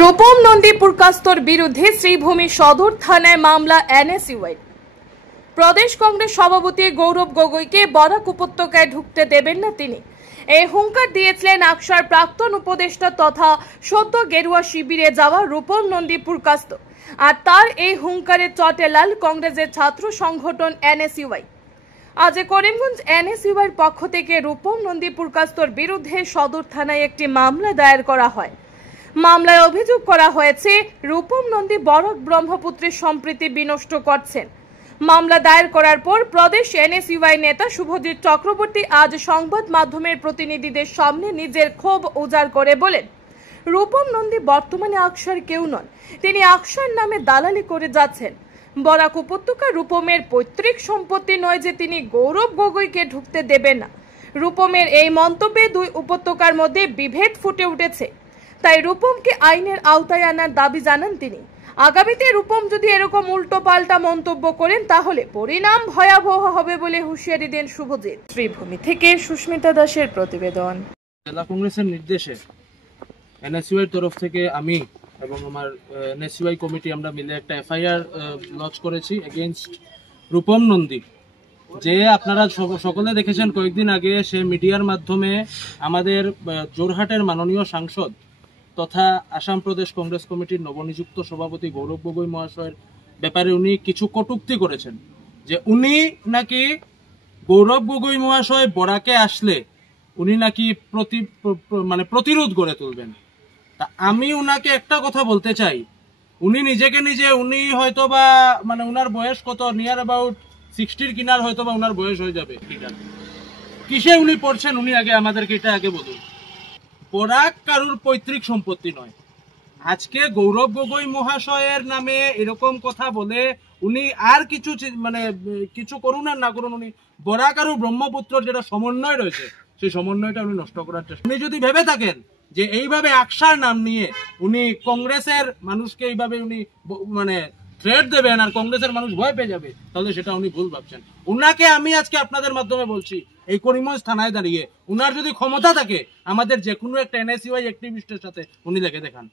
রূপম নন্দী পুরকাস্তর বিরুদ্ধে শ্রীভূমি সদর থানায় মামলা এনএসইউআই। প্রদেশ কংগ্রেস সভাপতি গৌরব গগৈকে বরাক উপত্যকায় ঢুকতে দেবেন না তিনি, এই হুঙ্কার দিয়েছিলেন আকসার প্রাক্তন উপদেষ্টা তথা সদ্য গেরুয়া শিবিরে যাওয়া রূপম নন্দী পুরকাস্ত। আর তার এই হুঙ্কারে চটে লাল কংগ্রেসের ছাত্র সংগঠন এনএসইউআই। আজ করিমগঞ্জ এনএসইউআইয়ের পক্ষ থেকে রূপম নন্দী পুরকাস্তর বিরুদ্ধে সদর থানায় একটি মামলা দায়ের করা হয়। মামলায় অভিযোগ করা হয়েছে রূপম নন্দী বরাক ব্রহ্মপুত্রের সম্প্রীতি বিনষ্ট করছেন। মামলা দায়ের করার পর প্রদেশ এনএসইউআই নেতা শুভজিৎ চক্রবর্তী আজ সংবাদ মাধ্যমের প্রতিনিধিদের সামনে নিজের ক্ষোভ উজাড় করে বলেন, রূপম নন্দী বর্তমানে আকসার কেউ নন, তিনি আকসার নামে দালালি করে যাচ্ছেন। বরাক উপত্যকা রূপমের পৈতৃক সম্পত্তি নয় যে তিনি গৌরব গগৈকে ঢুকতে দেবেন না। রূপমের এই মন্তব্যে দুই উপত্যকার মধ্যে বিভেদ ফুটে উঠেছে, তাই রূপমকে আইনের আওতায় আনার দাবি জানান তিনি। আগামীতে রূপম যদি এরকম উল্টো পাল্টা মন্তব্য করেন তাহলে পরিণাম ভয়াবহ হবে বলে হুঁশিয়ারি দেন শুভজিৎ। শ্রীভূমি থেকে সুস্মিতা দাসের প্রতিবেদন। জেলা কংগ্রেসের নির্দেশে এনএসইউআই তরফ থেকে আমি এবং আমার এনএসইউআই কমিটি আমরা মিলে একটা এফআইআর লঞ্চ করেছি এগেইনস্ট রূপম নন্দী, যে আপনারা সকলে দেখেছেন কয়েকদিন আগে সে মিডিয়ার মাধ্যমে আমাদের জোরহাটের মাননীয় সাংসদ তথা আসাম প্রদেশ কংগ্রেস কমিটির নবনিযুক্ত সভাপতি গৌরব গগৈ মহাশয়ের ব্যাপারে উনি কিছু কটূক্তি করেছেন, যে উনি নাকি গৌরব গগৈ মহাশয় বরাকে আসলে উনি নাকি প্রতিরোধ গড়ে তুলবেন। তা আমি উনাকে একটা কথা বলতে চাই, উনি নিজেকে নিজে উনি হয়তো বা উনার বয়স কত, নিয়ার অ্যাবাউট 60 কিনার হয়তো বা উনার বয়স হয়ে যাবে। কিসে উনি পড়ছেন উনি আগে আমাদেরকে এটা আগে বলুন। বরাক কারুর পৈতৃক সম্পত্তি নয়। আজকে গৌরব গগৈ মহাশয়ের নামে এরকম কথা বলে উনি আর কিছু কিছু করুন আর না করুন, উনি বরাক আর ব্রহ্মপুত্রের যেটা সমন্বয় রয়েছে সেই সমন্বয়টা উনি নষ্ট করার চেষ্টা। উনি যদি ভেবে থাকেন যে এইভাবে আকসার নাম নিয়ে উনি কংগ্রেসের মানুষকে এইভাবে উনি থ্রেট দেবেন আর কংগ্রেসের মানুষ ভয় পেয়ে যাবে, তাহলে সেটা উনি ভুল ভাবছেন। উনাকে আমি আজকে আপনাদের মাধ্যমে বলছি, এই করিমগঞ্জ থানায় দাঁড়িয়ে উনার যদি ক্ষমতা থাকে আমাদের যে কোনো একটা এনএসইউআই অ্যাক্টিভিস্টের সাথে উনি লেগে দেখান।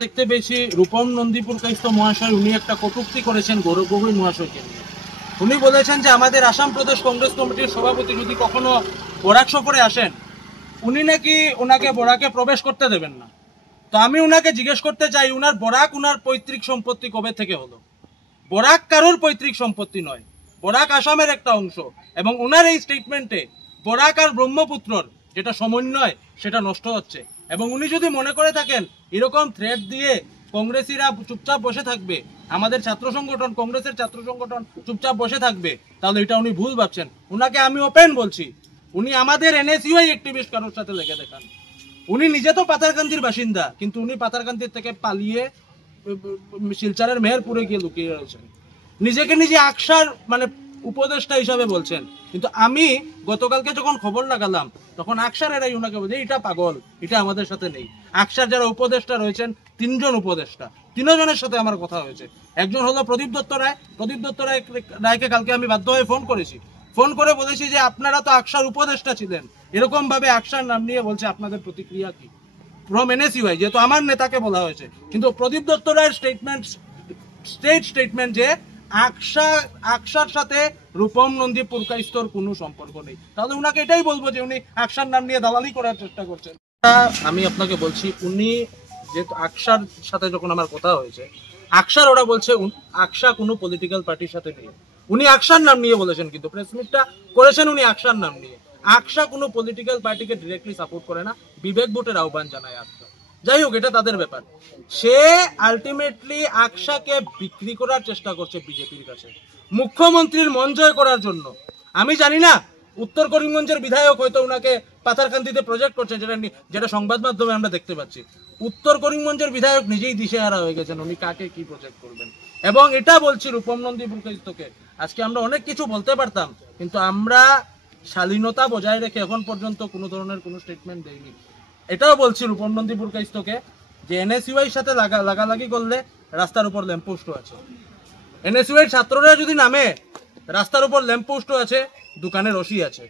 দেখতে পেয়েছি রূপম নন্দী পুরকাস্ত মহাশয় উনি একটা কটূক্তি করেছেন গৌরব গগৈ মহাশয়কে নিয়ে। উনি বলেছেন যে আমাদের আসাম প্রদেশ কংগ্রেস কমিটির সভাপতি যদি কখনো বরাক সফরে আসেন উনি নাকি ওনাকে বরাকে প্রবেশ করতে দেবেন না। তো আমি উনাকে জিজ্ঞেস করতে চাই, উনার বরাক উনার পৈতৃক সম্পত্তি কবে থেকে হলো? বরাক কারোর পৈতৃক সম্পত্তি নয়, বরাক আসামের একটা অংশ। এবং উনার এই স্টেটমেন্টে বরাক আর ব্রহ্মপুত্রর যেটা সমন্বয় সেটা নষ্ট হচ্ছে। এবং উনি যদি মনে করে থাকেন এরকম থ্রেট দিয়ে কংগ্রেসীরা চুপচাপ বসে থাকবে, আমাদের ছাত্র সংগঠন কংগ্রেসের ছাত্র সংগঠন চুপচাপ বসে থাকবে, তাহলে এটা উনি ভুল ভাবছেন। উনাকে আমি ওপেন বলছি, উনি আমাদের এনএসইউআই অ্যাক্টিভিস্ট কারোর সাথে লেগে দেখান। উনি নিজে তো পাতারকান্দির বাসিন্দা, কিন্তু উনি পাতারকান্দির থেকে পালিয়ে শিলচরের মেহেরপুরে গিয়ে লুকিয়ে রয়েছেন। নিজেকে নিজে আকসার উপদেষ্টা হিসাবে বলছেন, কিন্তু আমি গতকালকে যখন খবর লাগালাম তখন আকসার এরাই উনাকে বলছে এটা পাগল, এটা আমাদের সাথে নেই। আকসার যারা উপদেষ্টা রয়েছেন 3 জন উপদেষ্টা, 3 জনের সাথে আমার কথা হয়েছে। একজন হলো প্রদীপ দত্ত রায়। প্রদীপ দত্ত রায়কে কালকে আমি বাধ্য হয়ে ফোন করেছি, ফোন করে বলেছি যে আপনারা তো আকসার উপদেষ্টা ছিলেন, এরকম ভাবে আকসার নাম নিয়ে বলছে, আপনাদের প্রতিক্রিয়া কি? ফ্রম এনএসইউআই, যেহেতু আমার নেতাকে বলা হয়েছে, কিন্তু প্রদীপ দত্ত রায়ের স্টেটমেন্ট যে আকসার সাথে রূপম নন্দী পুরকাস্তর কোনো সম্পর্ক নেই। তাহলে উনাকে এটাই বলবো যে উনি আকসার নাম নিয়ে দালালি করার চেষ্টা করছেন। আমি আপনাকে বলছি, উনি যেহেতু আকসার সাথে যখন আমার কথা হয়েছে, আকসার ওরা বলছে আকসা কোনো পলিটিক্যাল পার্টির সাথে নেই। উনি আকসার নাম নিয়ে বলেছেন, কিন্তু প্রেস মিটটা করেছেন উনি আকসার নাম নিয়ে। আকসা কোনো পলিটিক্যাল পার্টিকে ডিরেক্টলি সাপোর্ট করে না, বিবেক ভোটের আহ্বান জানায় আকসা। যাই হোক, এটা তাদের ব্যাপার। সে আলটিমেটলি আকসাকে বিক্রি করার চেষ্টা করছে বিজেপির কাছে, মুখ্যমন্ত্রীর মন জয় করার জন্য। আমি জানি না, উত্তর করিমগঞ্জের বিধায়ক হয়তো উনাকে পাথারকান্দিতে প্রজেক্ট করছেন, যেটা সংবাদ মাধ্যমে আমরা দেখতে পাচ্ছি। উত্তর করিমগঞ্জের বিধায়ক নিজেই দিশেহারা হয়ে গেছেন উনি কাকে কি প্রজেক্ট করবেন। এবং এটা বলছি রূপম নন্দী পুরকাস্তকে, আজকে আমরা অনেক কিছু বলতে পারতাম, কিন্তু আমরা শালীনতা বজায় রেখে এখন পর্যন্ত কোনো ধরনের কোনো স্টেটমেন্ট দেইনি। এটাও বলছি রূপম নন্দী পুরকাস্তকে যে এনএসইউআই সাথে লাগালাগি করলে রাস্তার উপর ল্যাম্পপোস্টও আছে। এনএসইউআই ছাত্ররা যদি নামে, রাস্তার উপর ল্যাম্পপোস্টও আছে, দোকানে রশি আছে।